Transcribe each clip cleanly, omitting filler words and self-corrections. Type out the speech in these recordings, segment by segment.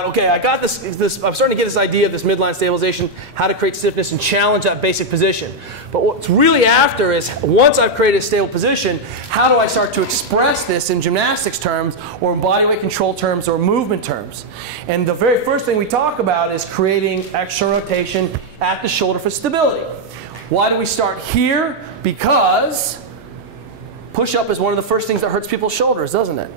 about, okay, I got this, I'm starting to get this idea of this midline stabilization, how to create stiffness and challenge that basic position. But what's really after is, once I've created a stable position, how do I start to express this in gymnastics terms, or in body weight control terms, or movement terms? And the very first thing we talk about is creating external rotation at the shoulder for stability. Why do we start here? Because push-up is one of the first things that hurts people's shoulders, doesn't it?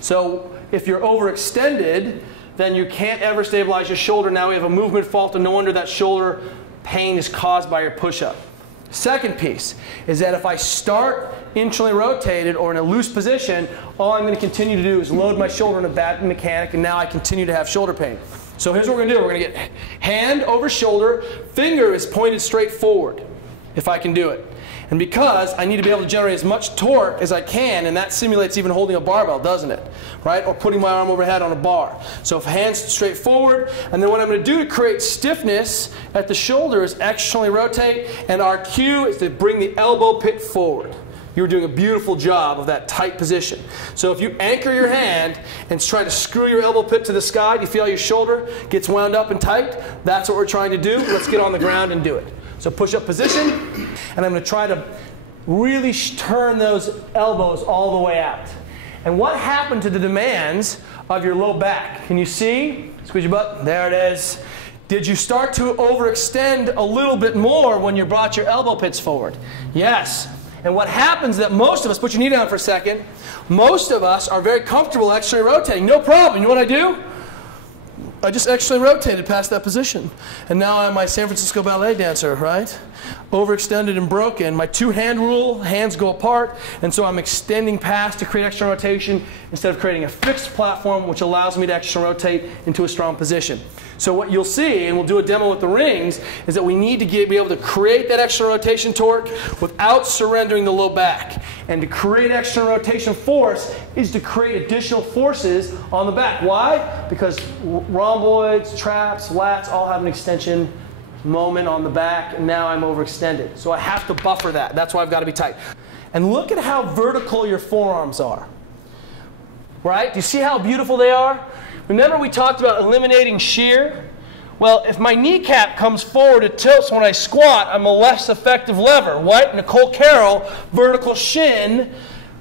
So if you're overextended, then you can't ever stabilize your shoulder. Now we have a movement fault, and no wonder that shoulder pain is caused by your push-up. Second piece is that if I start internally rotated or in a loose position, all I'm going to continue to do is load my shoulder in a bad mechanic, and now I continue to have shoulder pain. So here's what we're going to do. We're going to get hand over shoulder, finger is pointed straight forward, if I can do it. And because I need to be able to generate as much torque as I can, and that simulates even holding a barbell, doesn't it? Right? Or putting my arm overhead on a bar. So if hands straight forward, and then what I'm going to do to create stiffness at the shoulder is externally rotate, and our cue is to bring the elbow pit forward. You're doing a beautiful job of that tight position. So if you anchor your hand and try to screw your elbow pit to the sky, you feel your shoulder gets wound up and tight? That's what we're trying to do. Let's get on the ground and do it. So push-up position, and I'm going to try to really turn those elbows all the way out. And what happened to the demands of your low back? Can you see? Squeeze your butt. There it is. Did you start to overextend a little bit more when you brought your elbow pits forward? Yes. And what happens is that most of us, put your knee down for a second, most of us are very comfortable externally rotating. No problem. You know what I do? I just externally rotated past that position. And now I'm my San Francisco ballet dancer, right? Overextended and broken. My two-hand rule, hands go apart, and so I'm extending past to create external rotation instead of creating a fixed platform which allows me to external rotate into a strong position. So what you'll see, and we'll do a demo with the rings, is that we need to be able to create that external rotation torque without surrendering the low back. And to create external rotation force is to create additional forces on the back. Why? Because rhomboids, traps, lats all have an extension moment on the back, and now I'm overextended. So I have to buffer that. That's why I've got to be tight. And look at how vertical your forearms are. Right? Do you see how beautiful they are? Remember we talked about eliminating shear? Well, if my kneecap comes forward, it tilts when I squat, I'm a less effective lever. What? Nicole Carroll, vertical shin,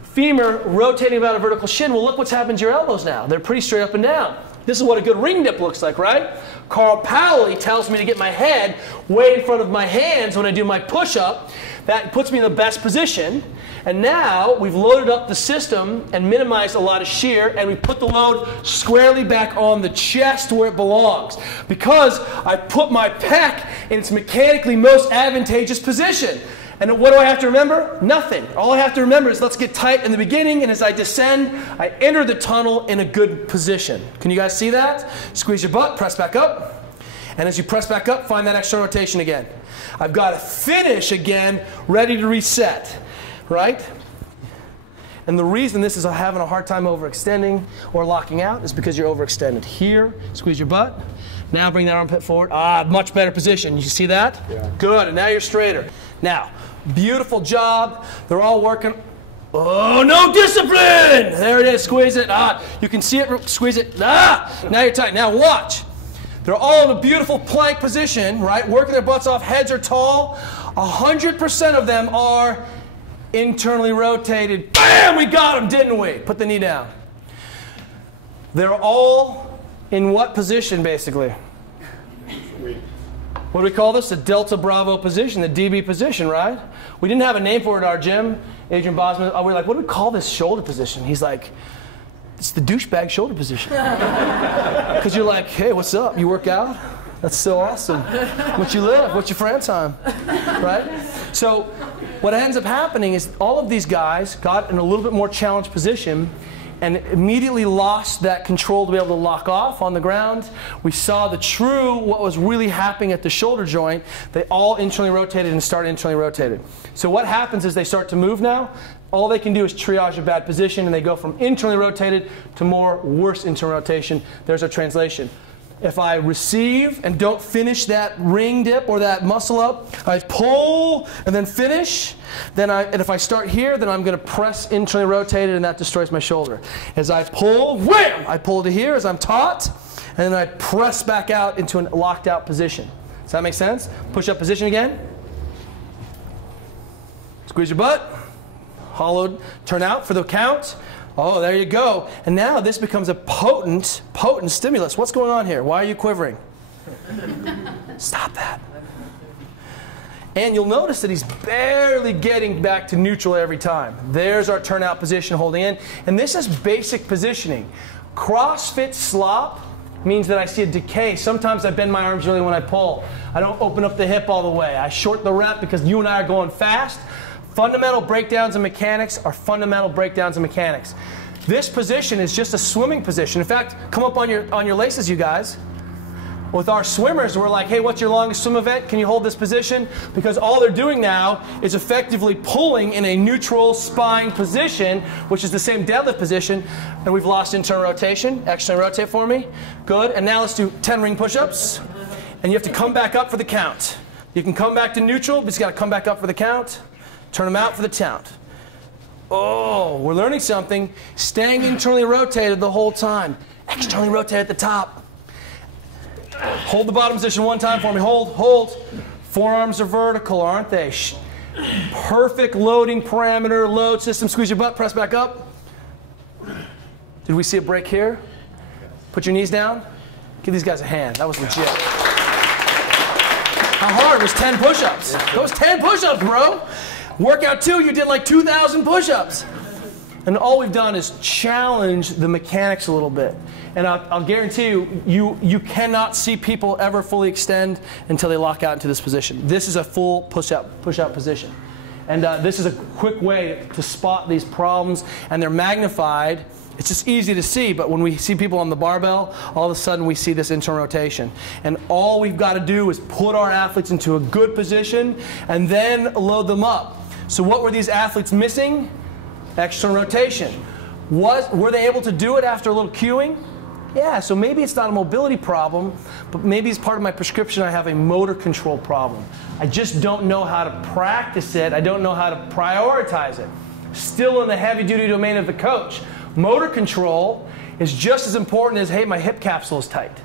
femur rotating about a vertical shin. Well, look what's happened to your elbows now. They're pretty straight up and down. This is what a good ring dip looks like, right? Carl Paoli tells me to get my head way in front of my hands when I do my push-up. That puts me in the best position. And now we've loaded up the system and minimized a lot of shear, and we put the load squarely back on the chest where it belongs. Because I put my pec in its mechanically most advantageous position. And what do I have to remember? Nothing. All I have to remember is let's get tight in the beginning, and as I descend, I enter the tunnel in a good position. Can you guys see that? Squeeze your butt, press back up. And as you press back up, find that external rotation again. I've got to finish again, ready to reset. Right? And the reason this is having a hard time overextending or locking out is because you're overextended. Here, squeeze your butt. Now bring that armpit forward. Much better position. You see that? Yeah. Good. And now you're straighter. Now, beautiful job. They're all working. Oh, no discipline! There it is. Squeeze it. You can see it. Squeeze it. Now you're tight. Now watch. They're all in a beautiful plank position, right? Working their butts off. Heads are tall. 100% of them are internally rotated. Bam! We got them, didn't we? Put the knee down. They're all in what position, basically? What do we call this? The Delta Bravo position, the DB position, right? We didn't have a name for it at our gym. Adrian Bosman, we were like, what do we call this shoulder position? He's like, it's the douchebag shoulder position. Because you're like, hey, what's up? You work out? That's so awesome. What you live? What's your friend time? Right? So what ends up happening is all of these guys got in a little bit more challenged position and immediately lost that control to be able to lock off on the ground. We saw what was really happening at the shoulder joint. They all internally rotated and started internally rotated. So what happens is they start to move now. All they can do is triage a bad position, and they go from internally rotated to worse internal rotation. There's our translation. If I receive and don't finish that ring dip or that muscle up, I pull and then finish. And if I start here, then I'm going to press internally rotated, and that destroys my shoulder. As I pull, wham! I pull to here as I'm taught, and then I press back out into a locked out position. Does that make sense? Push up position again. Squeeze your butt. Hollowed, turn out for the count. Oh, there you go. And now this becomes a potent stimulus. What's going on here? Why are you quivering? Stop that. And you'll notice that he's barely getting back to neutral every time. There's our turnout position holding in. And this is basic positioning. CrossFit slop means that I see a decay. Sometimes I bend my arms really when I pull. I don't open up the hip all the way. I short the rep because you and I are going fast. Fundamental breakdowns in mechanics are fundamental breakdowns in mechanics. This position is just a swimming position. In fact, come up on your laces, you guys. With our swimmers, we're like, hey, what's your longest swim event? Can you hold this position? Because all they're doing now is effectively pulling in a neutral spine position, which is the same deadlift position. And we've lost internal rotation. External rotate for me. Good. And now let's do 10 ring push-ups. And you have to come back up for the count. You can come back to neutral, but you got to come back up for the count. Turn them out for the count. Oh, we're learning something. Staying internally rotated the whole time. Externally rotate at the top. Hold the bottom position one time for me. Hold, hold. Forearms are vertical, aren't they? Perfect loading parameter, load system. Squeeze your butt, press back up. Did we see a break here? Put your knees down. Give these guys a hand. That was legit. How hard was 10 push-ups? That was 10 push-ups, bro. Workout 2, you did like 2,000 push-ups. And all we've done is challenge the mechanics a little bit. And I'll guarantee you cannot see people ever fully extend until they lock out into this position. This is a full push-out position. And this is a quick way to spot these problems, and they're magnified. It's just easy to see, but when we see people on the barbell, all of a sudden we see this internal rotation. And all we've got to do is put our athletes into a good position and then load them up. So what were these athletes missing? External rotation. Were they able to do it after a little cueing? Yeah, so maybe it's not a mobility problem, but maybe as part of my prescription I have a motor control problem. I just don't know how to practice it. I don't know how to prioritize it. Still in the heavy-duty domain of the coach. Motor control is just as important as, hey, my hip capsule is tight.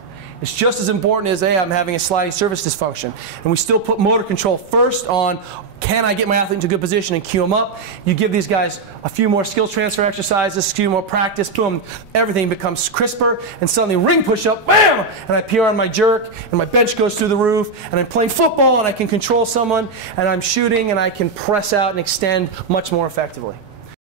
It's just as important as, hey, I'm having a sliding surface dysfunction. And we still put motor control first on, can I get my athlete into a good position and cue them up? You give these guys a few more skills transfer exercises, a few more practice, boom, everything becomes crisper, and suddenly ring push-up, bam! And I PR on my jerk, and my bench goes through the roof, and I'm playing football, and I can control someone, and I'm shooting, and I can press out and extend much more effectively.